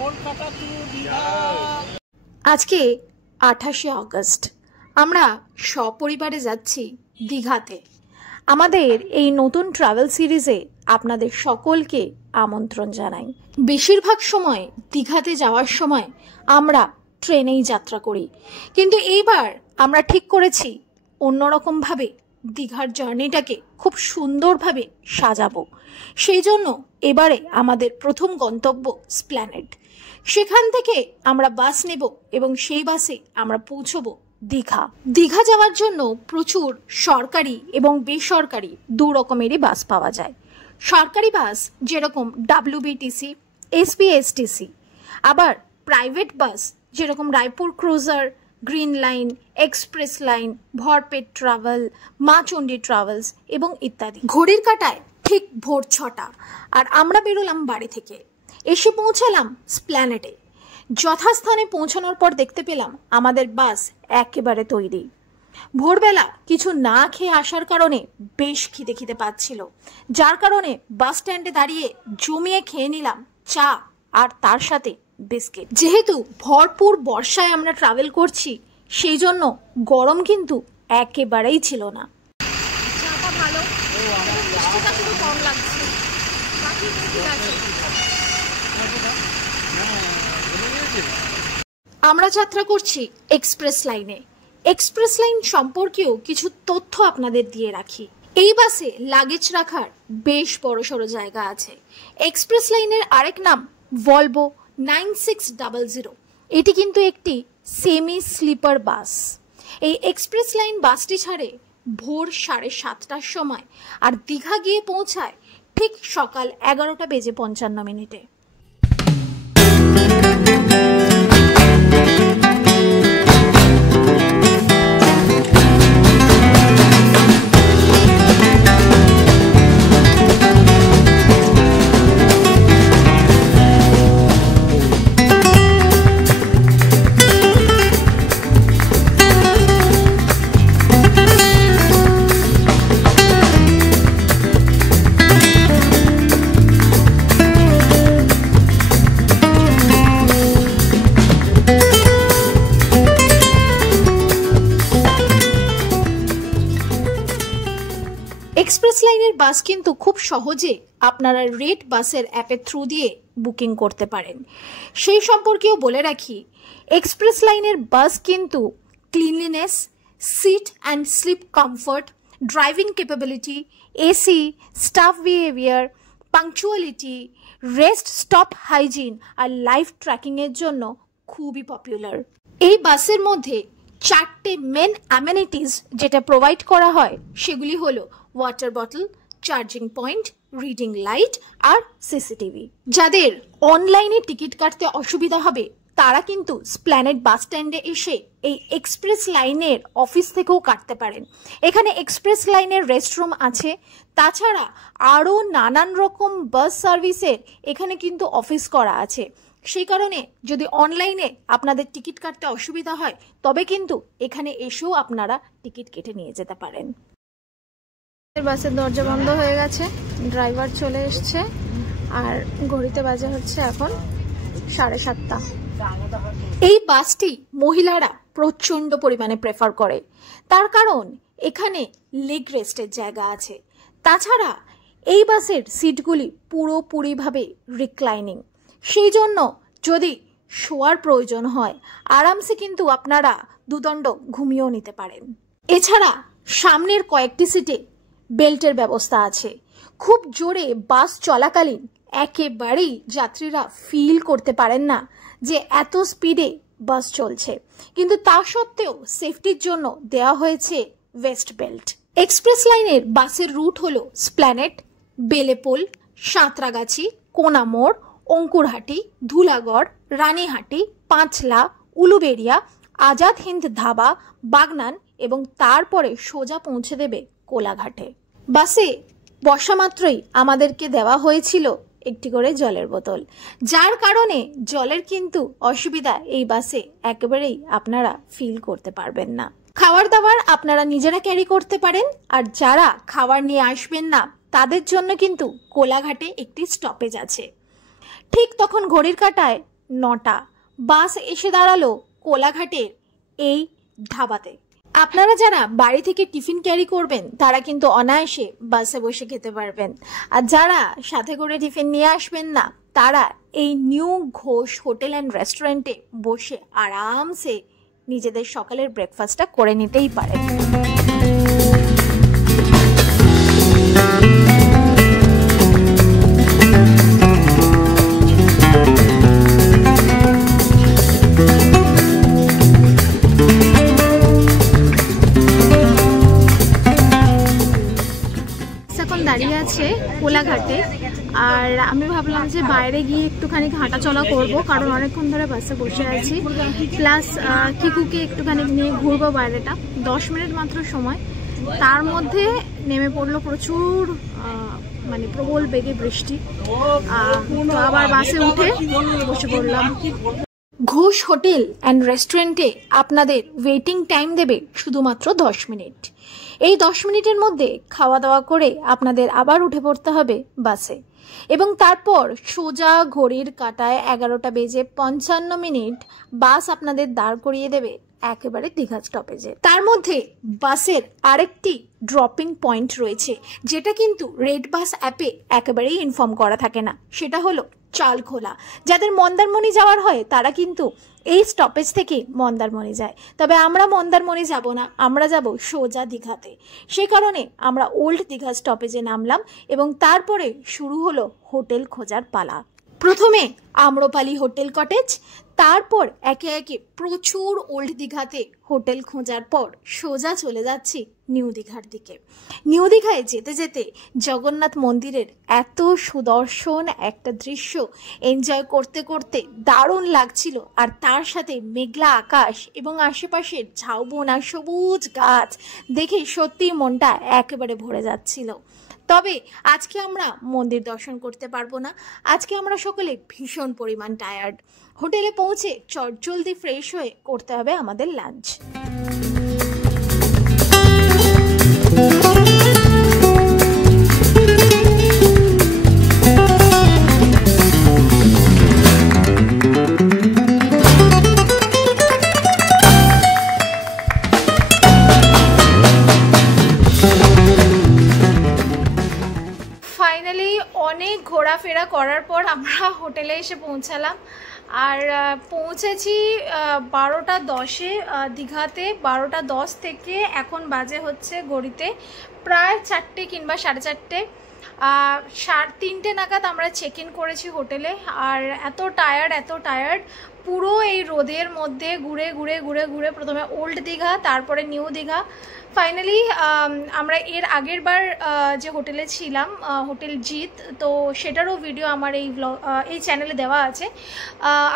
Kolkata two Digha. আজকে 28শে August, আমরা সপরিবারে যাচ্ছি দীঘাতে। আমাদের এই নতুন ট্রাভেল সিরিজে আপনাদের সকলকে আমন্ত্রণ জানাই। বেশিরভাগ সময় দীঘাতে যাওয়ার সময় আমরা ট্রেনেই যাত্রা করি, কিন্তু এইবার আমরা ঠিক করেছি অন্যরকমভাবে দীঘার জার্নিটাকে খুব সুন্দরভাবে সাজাবো। সেই জন্য এবারে আমাদের প্রথম গন্তব্য স্প্ল্যানেড। সেখান থেকে আমরা বাস নেব এবং সেই বাসে আমরা পৌঁছবো দীঘা। দীঘা যাওয়ার জন্য প্রচুর সরকারি এবং বেসরকারি দু রকমেরই বাস পাওয়া যায়। সরকারি বাস যেরকম WBTC, SBSTC, আবার প্রাইভেট বাস যেরকম Raipur cruiser, green line, express line, Bharpet travel, Ma Chandi travels এবং ইত্যাদি। ঘড়ির কাঁটায় ঠিক ভোর 6টা, আর আমরা বেরোলাম বাড়ি থেকে। এসে পৌঁছালাম স্প্ল্যানেডে। যথাস্থানে পৌঁছানোর পর দেখতে পেলাম আমাদের বাস একেবারে তৈরি। ভোরবেলা কিছু না খেয়ে আসার কারণে বেশ খিদে পাচ্ছিল, যার কারণে বাস স্ট্যান্ডে দাঁড়িয়ে জমিয়ে খেয়ে নিলাম চা আর তার সাথে বিস্কিট। যেহেতু ভরপুর বর্ষায় আমরা ট্রাভেল করছি, সেই জন্য গরম কিন্তু একেবারেই ছিল না। চাটা ভালো, মিষ্টিটা শুধু কম লাগছে, বাকি ঠিক আছে। আমরা যাত্রা করছি এক্সপ্রেস লাইনে। এক্সপ্রেস লাইন সম্পর্কেও কিছু তথ্য আপনাদের দিয়ে রাখি। এই বাসে লাগেজ রাখার বেশ বড়সড় জায়গা আছে। এক্সপ্রেস লাইনের আরেক নাম ভলভো 9600। এটি কিন্তু একটি সেমি স্লিপার বাস। এই এক্সপ্রেস লাইন বাসটি ছাড়ে ভোর 7:30টার সময় আর দীঘা গিয়ে পৌঁছায় ঠিক সকাল 11:55। এক্সপ্রেস লাইনের বাস কিন্তু খুব সহজে আপনারা রেড বাসের অ্যাপের থ্রু দিয়ে বুকিং করতে পারেন। সেই সম্পর্কেও বলে রাখি, এক্সপ্রেস লাইনের বাস কিন্তু cleanliness, seat and sleep comfort, driving capability, AC, staff behaviour, punctuality, rest stop hygiene আর লাইফ ট্র্যাকিংয়ের জন্য খুবই পপুলার। এই বাসের মধ্যে 4টে মেন অ্যামেনিটিস যেটা প্রোভাইড করা হয় সেগুলি হলো water bottle, charging point, reading light আর সিসিটিভি। যাদের অনলাইনে টিকিট কাটতে অসুবিধা হবে তারা কিন্তু স্প্ল্যানেড বাস স্ট্যান্ডে এসে এই এক্সপ্রেস লাইনের অফিস থেকেও কাটতে পারেন। এখানে এক্সপ্রেস লাইনের রেস্টরুম আছে, তাছাড়া আরও নানান রকম বাস সার্ভিসের এখানে কিন্তু অফিস করা আছে। সেই কারণে যদি অনলাইনে আপনাদের টিকিট কাটতে অসুবিধা হয় তবে কিন্তু এখানে এসেও আপনারা টিকিট কেটে নিয়ে যেতে পারেন। বাসের দরজা বন্ধ হয়ে গেছে, ড্রাইভার চলে এসছে আর ঘড়িতে বাজে হচ্ছে এখন 7:30। এই বাসটি মহিলারা প্রচন্ড পরিমাণে প্রেফার করে, তার কারণ এখানে লেগ রেস্টের জায়গা আছে। তাছাড়া এই বাসের সিটগুলি পুরোপুরিভাবে রিক্লাইনিং, সেই জন্য যদি শোয়ার প্রয়োজন হয় আরামসে কিন্তু আপনারা দুদণ্ড ঘুমিয়েও নিতে পারেন। এছাড়া সামনের কয়েকটি সিটে বেল্টের ব্যবস্থা আছে। খুব জোরে বাস চলাকালীন একেবারেই যাত্রীরা ফিল করতে পারেন না যে এত স্পিডে বাস চলছে, কিন্তু তা সত্ত্বেও সেফটির জন্য দেওয়া হয়েছে ওয়েস্ট বেল্ট। এক্সপ্রেস লাইনের বাসের রুট হলো স্প্ল্যানেড, বেলেপোল, সাঁতরাগাছি, কোনামোড়, অঙ্কুরহাটি, ধুলাগড়, রানীহাটি, পাঁচলা, উলুবেড়িয়া, আজাদ হিন্দ ধাবা, বাগনান এবং তারপরে সোজা পৌঁছে দেবে কোলাঘাটে। বাসে বসা মাত্রই আমাদেরকে দেওয়া হয়েছিল একটি করে জলের বোতল, যার কারণে জলের কিন্তু অসুবিধা এই বাসে একেবারেই আপনারা ফিল করতে পারবেন না। খাবার দাবার আপনারা নিজেরা ক্যারি করতে পারেন, আর যারা খাবার নিয়ে আসবেন না তাদের জন্য কিন্তু কোলাঘাটে একটি স্টপেজ আছে। ঠিক তখন ঘড়ির কাঁটায় 9টা বাস এসে দাঁড়ালো কোলাঘাটের এই ধাবাতে। আপনারা যারা বাড়ি থেকে টিফিন ক্যারি করবেন তারা কিন্তু অনায়াসে বাসে বসে খেতে পারবেন, আর যারা সাথে করে টিফিন নিয়ে আসবেন না তারা এই নিউ ঘোষ হোটেল অ্যান্ড রেস্টুরেন্টে বসে আরামসে নিজেদের সকালের ব্রেকফাস্টটা করে নিতেই পারেন। দাঁড়িয়ে আছে কোলাঘাটে, আর আমি ভাবলাম যে বাইরে গিয়ে একটুখানি হাঁটাচলা করব, কারণ অনেকক্ষণ ধরে বাসে বসে আছি, প্লাস কিকুকে একটুখানি নিয়ে ঘুরবো বাইরেটা। 10 মিনিট মাত্র সময়, তার মধ্যে নেমে পড়লো প্রচুর মানে প্রবল বেগে বৃষ্টি। তো আবার বাসে উঠে বসে পড়লাম। ঘোষ হোটেল অ্যান্ড রেস্টুরেন্টে আপনাদের ওয়েটিং টাইম দেবে শুধুমাত্র 10 মিনিট। এই 10 মিনিটের মধ্যে খাওয়া দাওয়া করে আপনাদের আবার উঠে পড়তে হবে বাসে, এবং তারপর সোজা ঘড়ির কাঁটায় 11টা বেজে 55 মিনিট বাস আপনাদের দাঁড় করিয়ে দেবে একেবারে দীঘা স্টপেজে। তার মধ্যে বাসের আরেকটি ড্রপিং পয়েন্ট রয়েছে, যেটা কিন্তু রেড বাস অ্যাপে একেবারেই ইনফর্ম করা থাকে না, সেটা হলো চালখোলা। যাদের মন্দারমণি যাওয়ার হয় তারা কিন্তু এই স্টপেজ থেকে মন্দারমণি যায়, তবে আমরা মন্দারমণি যাব না, আমরা যাব সোজা দীঘাতে। সে কারণে আমরা ওল্ড দীঘা স্টপেজে নামলাম এবং তারপরে শুরু হলো হোটেল খোঁজার পালা। প্রথমে আম্রপালি হোটেল কটেজ, তারপর একে একে প্রচুর ওল্ড দীঘাতে হোটেল খোঁজার পর সোজা চলে যাচ্ছি নিউ দীঘার দিকে। নিউ দীঘায় যেতে যেতে জগন্নাথ মন্দিরের এত সুদর্শন একটা দৃশ্য এনজয় করতে করতে দারুণ লাগছিল, আর তার সাথে মেঘলা আকাশ এবং আশেপাশের ঝাউবন আর সবুজ গাছ দেখে সত্যিই মনটা একেবারে ভরে যাচ্ছিল। তবে আজকে আমরা মন্দির দর্শন করতে পারবো না, আজকে আমরা সকলে ভীষণ পরিমাণ টায়ার্ড। হোটেলে পৌঁছে চটজলদি ফ্রেশ হয়ে করতে হবে আমাদের লাঞ্চ। ফাইনালি অনেক ঘোরাফেরা করার পর আমরা হোটেলে এসে পৌঁছালাম, আর পৌঁছেছি 12টা 10-এ দীঘাতে। 12টা 10 থেকে এখন বাজে হচ্ছে ঘড়িতে প্রায় 4টে কিংবা 4:30। 3:30 নাগাদ আমরা চেক ইন করেছি হোটেলে, আর এত টায়ার্ড পুরো এই রোদের মধ্যে ঘুরে ঘুরে ঘুরে ঘুরে প্রথমে ওল্ড দীঘা, তারপরে নিউ দীঘা। ফাইনালি আমরা এর আগের বার যে হোটেলে ছিলাম, হোটেল জিত, তো সেটারও ভিডিও আমার এই চ্যানেলে দেওয়া আছে,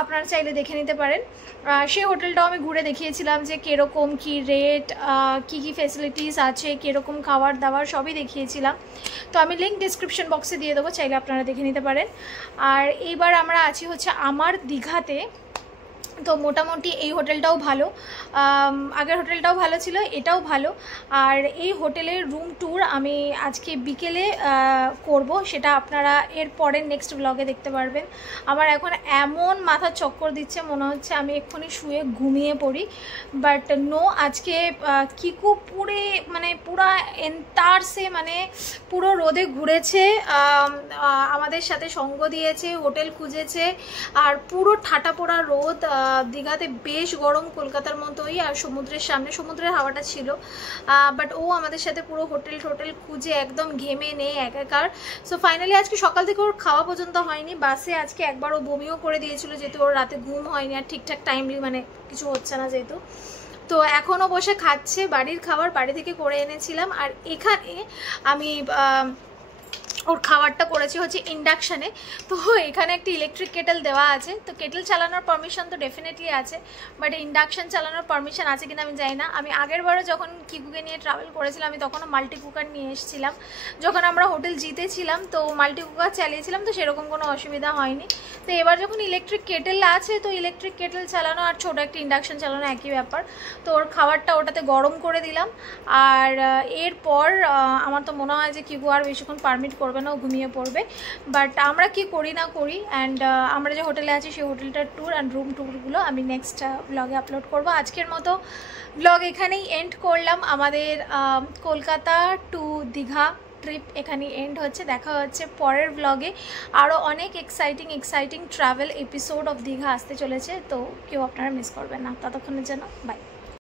আপনারা চাইলে দেখে নিতে পারেন। সেই হোটেলটাও আমি ঘুরে দেখিয়েছিলাম যে কীরকম কী রেট, কী কী ফেসিলিটিস আছে, কীরকম খাবার দাবার সবই দেখিয়েছিলাম। তো আমি লিঙ্ক ডিসক্রিপশন বক্সে দিয়ে দেবো, চাইলে আপনারা দেখে নিতে পারেন। আর এইবার আমরা আছি হচ্ছে আমার দীঘাতে। তো মোটামুটি এই হোটেলটাও ভালো, আগের হোটেলটাও ভালো ছিল, এটাও ভালো। আর এই হোটেলের রুম ট্যুর আমি আজকে বিকেলে করব, সেটা আপনারা এর পরের নেক্সট ব্লগে দেখতে পারবেন। আমার এখন এমন মাথা চক্কর দিচ্ছে, মনে হচ্ছে আমি এক্ষুনি শুয়ে ঘুমিয়ে পড়ি, বাট নো, আজকে কিকু পুরা এন্তারসে মানে পুরো রোদে ঘুরেছে, আমাদের সাথে সঙ্গ দিয়েছে, হোটেল খুঁজেছে, আর পুরো ঠাটা পোড়া রোদ। দীঘাতে বেশ গরম, কলকাতার মতোই, আর সমুদ্রের সামনে সমুদ্রের হাওয়াটা ছিল, বাট ও আমাদের সাথে পুরো হোটেল খুঁজে একদম ঘেমে নেই একাকার। সো ফাইনালি আজকে সকাল থেকে ওর খাওয়া পর্যন্ত হয়নি, বাসে আজকে একবার ও বমিও করে দিয়েছিল, যেহেতু ওর রাতে ঘুম হয়নি আর ঠিকঠাক টাইমলি মানে কিছু হচ্ছে না যেহেতু। তো এখনও বসে খাচ্ছে বাড়ির খাবার, বাড়ি থেকে করে এনেছিলাম। আর এখানে আমি ওর খাবারটা করেছি হচ্ছে ইন্ডাকশানে। তো এখানে একটি ইলেকট্রিক কেটেল দেওয়া আছে, তো কেটেল চালানোর পারমিশন তো ডেফিনেটলি আছে, বাট ইন্ডাকশান চালানোর পারমিশন আছে কিনা আমি জানি না। আমি আগের বারে যখন কিকুকে নিয়ে ট্রাভেল করেছিলাম আমি তখনও মাল্টি কুকার নিয়ে এসেছিলাম, যখন আমরা হোটেল জিতে ছিলাম তো মাল্টি কুকার চালিয়েছিলাম, তো সেরকম কোনো অসুবিধা হয়নি। তো এবার যখন ইলেকট্রিক কেটেল আছে, তো ইলেকট্রিক কেটেল চালানো আর ছোটো একটা ইন্ডাকশান চালানো একই ব্যাপার। তো ওর খাবারটা ওটাতে গরম করে দিলাম, আর এরপর আমার তো মনে হয় যে কিকু আর বেশিক্ষণ পারমিট করবে করবে না, ও ঘুমিয়ে পড়বে। বাট আমরা কি করি না করি, অ্যান্ড আমরা যে হোটেলে আছি সেই হোটেলটার ট্যুর অ্যান্ড রুম ট্যুরগুলো আমি নেক্সট ব্লগে আপলোড করব। আজকের মতো ব্লগ এখানেই এন্ড করলাম। আমাদের কলকাতা টু দীঘা ট্রিপ এখানেই এন্ড হচ্ছে। দেখা হচ্ছে পরের ব্লগে। আরও অনেক exciting travel episode of Digha আসতে চলেছে, তো কেউ আপনারা মিস করবেন না। ততক্ষণের জন্য বাই।